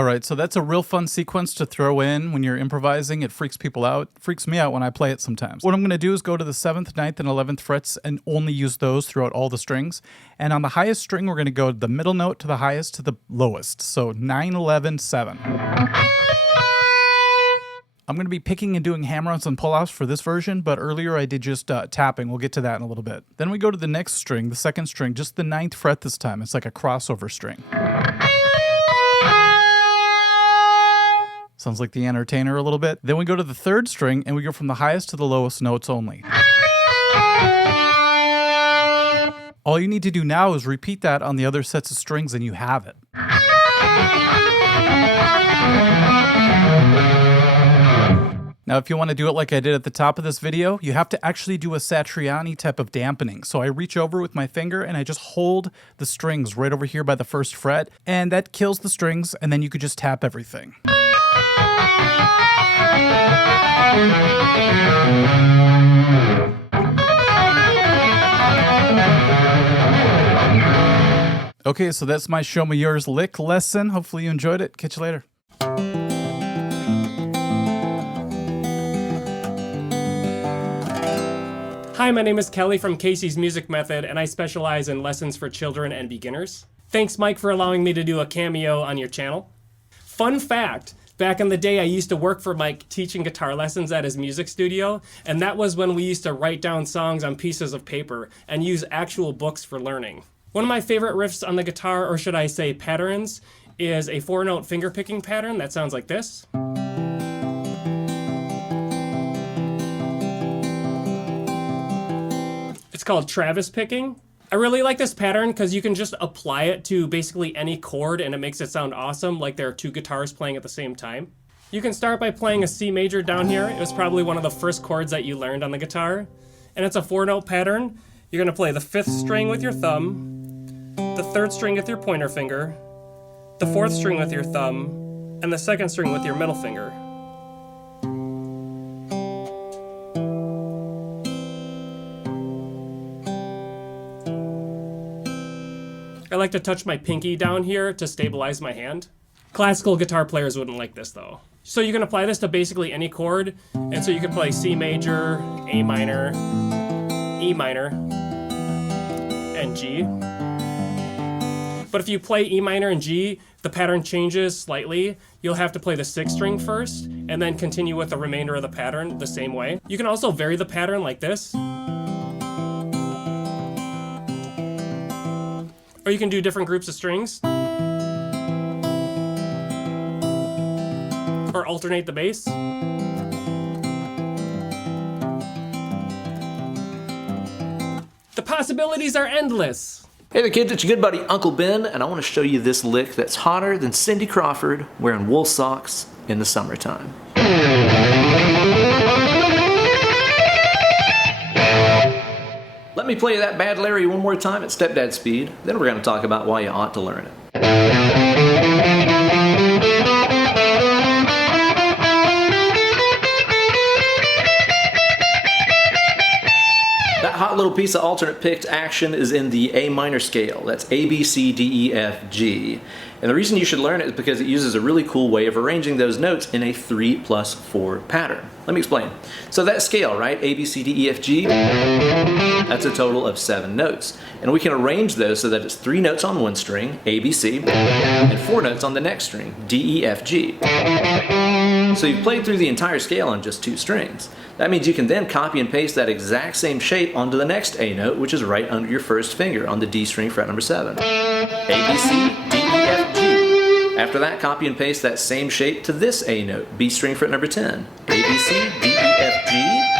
All right, so that's a real fun sequence to throw in when you're improvising. It freaks people out. It freaks me out when I play it sometimes. What I'm going to do is go to the 7th, 9th, and 11th frets and only use those throughout all the strings. And on the highest string, we're going to go the middle note to the highest to the lowest. So 9, 11, 7. I'm going to be picking and doing hammer-ons and pull-offs for this version, but earlier I did just tapping. We'll get to that in a little bit. Then we go to the next string, the 2nd string, just the 9th fret this time. It's like a crossover string. Sounds like The Entertainer a little bit. Then we go to the 3rd string, and we go from the highest to the lowest notes only. All you need to do now is repeat that on the other sets of strings, and you have it. Now, if you want to do it like I did at the top of this video, you have to actually do a Satriani type of dampening. So I reach over with my finger and I just hold the strings right over here by the 1st fret, and that kills the strings, and then you could just tap everything. Okay, so that's my Show Me Yours lick lesson. Hopefully you enjoyed it. Catch you later. Hi, my name is Kelly from Casey's Music Method, and I specialize in lessons for children and beginners. Thanks, Mike, for allowing me to do a cameo on your channel. Fun fact, back in the day, I used to work for Mike teaching guitar lessons at his music studio, and that was when we used to write down songs on pieces of paper and use actual books for learning. One of my favorite riffs on the guitar, or should I say patterns, is a 4-note finger-picking pattern that sounds like this. It's called Travis picking. I really like this pattern because you can just apply it to basically any chord and it makes it sound awesome, like there are 2 guitars playing at the same time. You can start by playing a C major down here. It was probably one of the first chords that you learned on the guitar. And it's a 4-note pattern. You're gonna play the 5th string with your thumb, the 3rd string with your pointer finger, the 4th string with your thumb, and the 2nd string with your middle finger. I like to touch my pinky down here to stabilize my hand. Classical guitar players wouldn't like this though. So you can apply this to basically any chord, and so you can play C major, A minor, E minor, and G. But if you play E minor and G, the pattern changes slightly. You'll have to play the 6th string first, and then continue with the remainder of the pattern the same way. You can also vary the pattern like this. Or you can do different groups of strings. Or alternate the bass. The possibilities are endless. Hey there kids, it's your good buddy Uncle Ben, and I want to show you this lick that's hotter than Cindy Crawford wearing wool socks in the summertime. Let me play that Bad Larry one more time at stepdad speed, then we're going to talk about why you ought to learn it. That hot little piece of alternate picked action is in the A minor scale. That's A, B, C, D, E, F, G. And the reason you should learn it is because it uses a really cool way of arranging those notes in a 3+4 pattern. Let me explain. So that scale, right? A, B, C, D, E, F, G, that's a total of 7 notes. And we can arrange those so that it's 3 notes on one string, A, B, C, and 4 notes on the next string, D, E, F, G. So you've played through the entire scale on just 2 strings. That means you can then copy and paste that exact same shape onto the next A note, which is right under your 1st finger on the D string, fret number 7. A, B, C, D, E, F, G. After that, copy and paste that same shape to this A note, B string, fret number 10. A, B, C, D, E, F, G.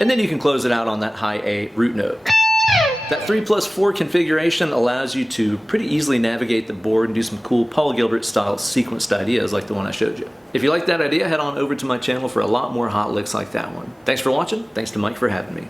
And then you can close it out on that high A root note. That 3+4 configuration allows you to pretty easily navigate the board and do some cool Paul Gilbert style sequenced ideas like the one I showed you. If you like that idea, head on over to my channel for a lot more hot licks like that one. Thanks for watching. Thanks to Mike for having me.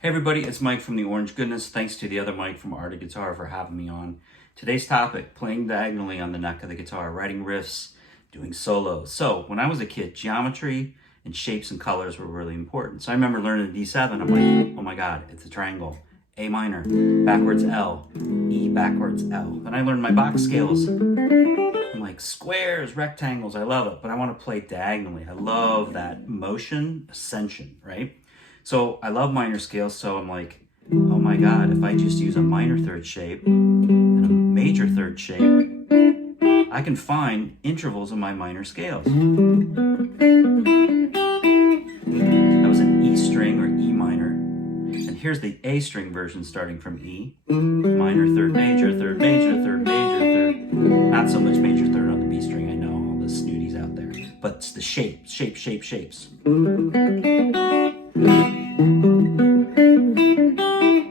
Hey everybody, it's Mike from The Orange Goodness. Thanks to the other Mike from Art of Guitar for having me on. Today's topic, playing diagonally on the neck of the guitar, writing riffs, doing solos. So when I was a kid, geometry and shapes and colors were really important. So I remember learning D7, I'm like, oh my God, it's a triangle. A minor, backwards L, E backwards L. Then I learned my Bach scales. I'm like, squares, rectangles, I love it, but I want to play diagonally. I love that motion, ascension, right? So I love minor scales, so I'm like, oh my God, if I just use a minor third shape and a major third shape, I can find intervals in my minor scales. That was an E string or E minor. And here's the A string version starting from E. Minor, third major, third major, third major, third. Not so much major third on the B string, I know, all the snooties out there. But it's the shapes.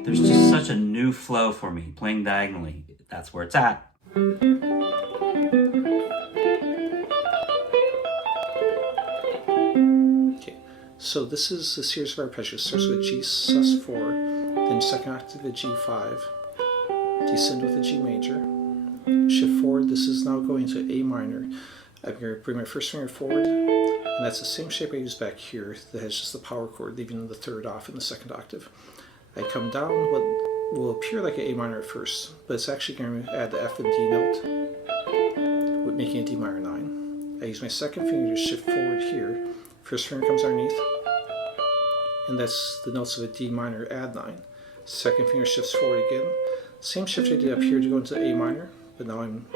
There's just such a new flow for me, playing diagonally. That's where it's at. Okay, so this is a series of arpeggios. Starts with G sus4, then second octave at G5, descend with a G major, shift forward. This is now going to A minor. I'm going to bring my first finger forward, and that's the same shape I used back here that has just the power chord, leaving the third off in the second octave. I come down what will appear like an A minor at first, but it's actually going to add the F and D note, with making a D minor 9. I use my second finger to shift forward here. First finger comes underneath, and that's the notes of a D minor add 9. Second finger shifts forward again. Same shift I did up here to go into A minor, but now I'm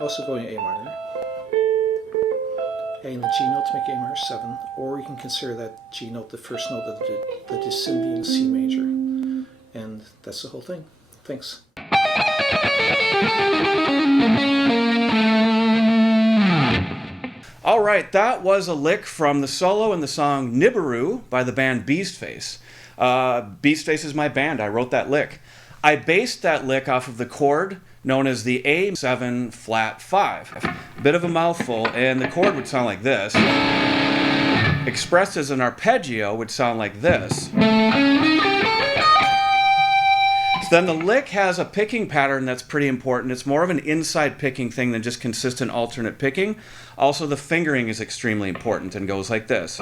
also going A minor. Adding the G note to make A minor 7, or you can consider that G note the first note of the descending C major. And that's the whole thing. Thanks. All right, that was a lick from the solo in the song Nibiru by the band Beastface. Beastface is my band. I wrote that lick. I based that lick off of the chord known as the A7 flat 5. A bit of a mouthful, and the chord would sound like this. Expressed as an arpeggio would sound like this. So then the lick has a picking pattern that's pretty important. It's more of an inside picking thing than just consistent alternate picking. Also, the fingering is extremely important and goes like this.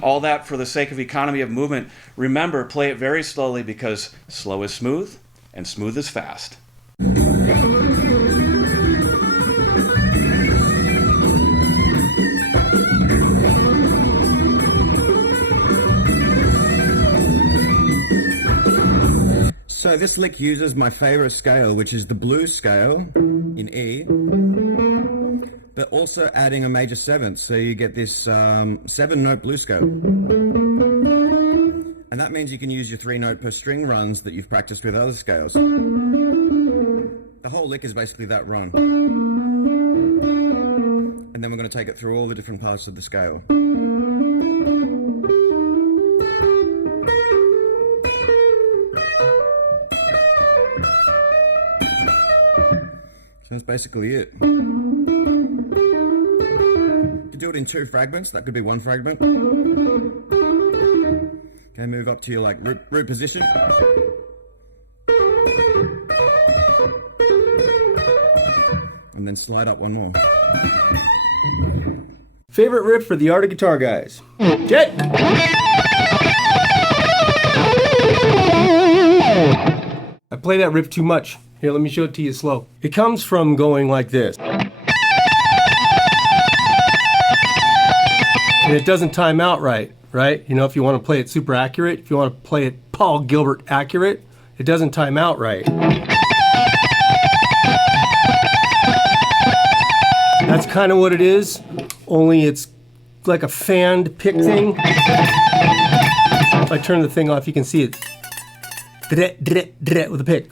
All that for the sake of economy of movement. Remember, play it very slowly because slow is smooth and smooth is fast. So this lick uses my favorite scale, which is the blues scale in E, but also adding a major seventh, so you get this 7-note blues scale. And that means you can use your 3-note per string runs that you've practiced with other scales. The whole lick is basically that run. And then we're going to take it through all the different parts of the scale. So that's basically it. You can do it in 2 fragments. That could be 1 fragment. Okay, move up to your root position. And then slide up 1 more. Favorite riff for the Art of Guitar guys? Jet! I play that riff too much. Here, let me show it to you slow. It comes from going like this. And it doesn't time out right? You know, if you want to play it super accurate, if you want to play it Paul Gilbert accurate, it doesn't time out right. That's kind of what it is, only it's like a fanned pick thing. If I turn the thing off, you can see it. With a pick.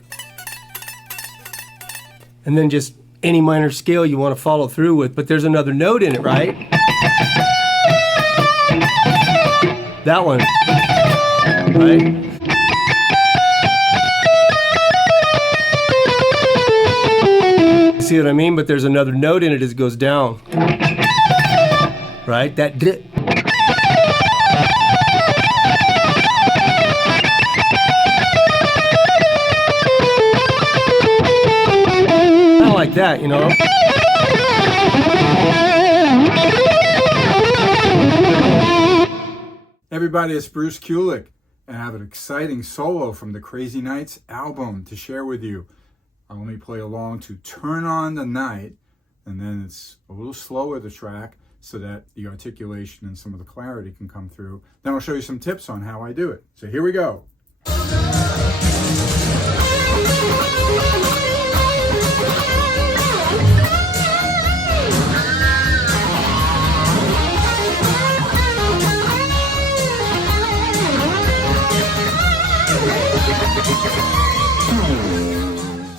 And then just any minor scale you want to follow through with, but there's another note in it, right? That one, right? See what I mean? But there's another note in it as it goes down, right? That dip. Like that, you know. Everybody, it's Bruce Kulick, and I have an exciting solo from the Crazy Nights album to share with you. I'll only play along to Turn on the Night, and then it's a little slower, the track, so that the articulation and some of the clarity can come through. Then I'll show you some tips on how I do it. So here we go.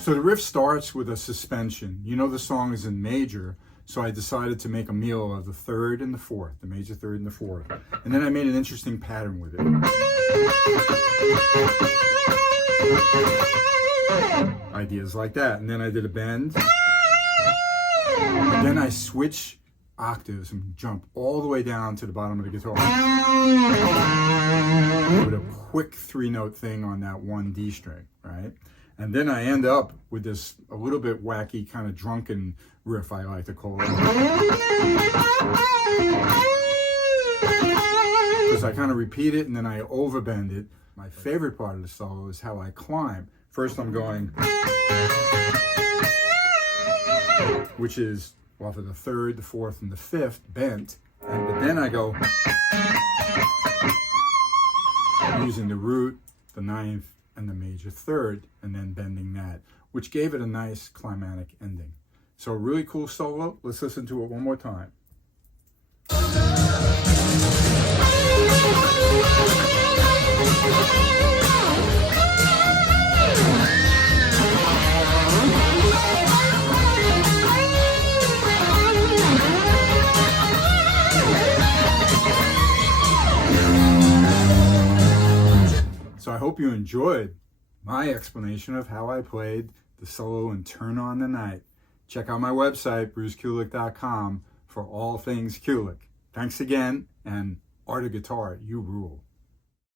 So the riff starts with a suspension. You know the song is in major, so I decided to make a meal of the third and the fourth, the major third and the fourth. And then I made an interesting pattern with it. Ideas like that. And then I did a bend. And then I switch octaves and jump all the way down to the bottom of the guitar. With a quick 3-note thing on that one D string, right? And then I end up with this a little bit wacky kind of drunken riff, I like to call it. Because I kind of repeat it and then I overbend it. My favorite part of the solo is how I climb. First I'm going, which is off of the third, the fourth, and the fifth bent. But then I go using the root, the ninth, and the major third, and then bending that, which gave it a nice climatic ending. So a really cool solo. Let's listen to it one more time. So I hope you enjoyed my explanation of how I played the solo in Turn on the Night. Check out my website, brucekulick.com, for all things Kulick. Thanks again, and art of guitar, you rule.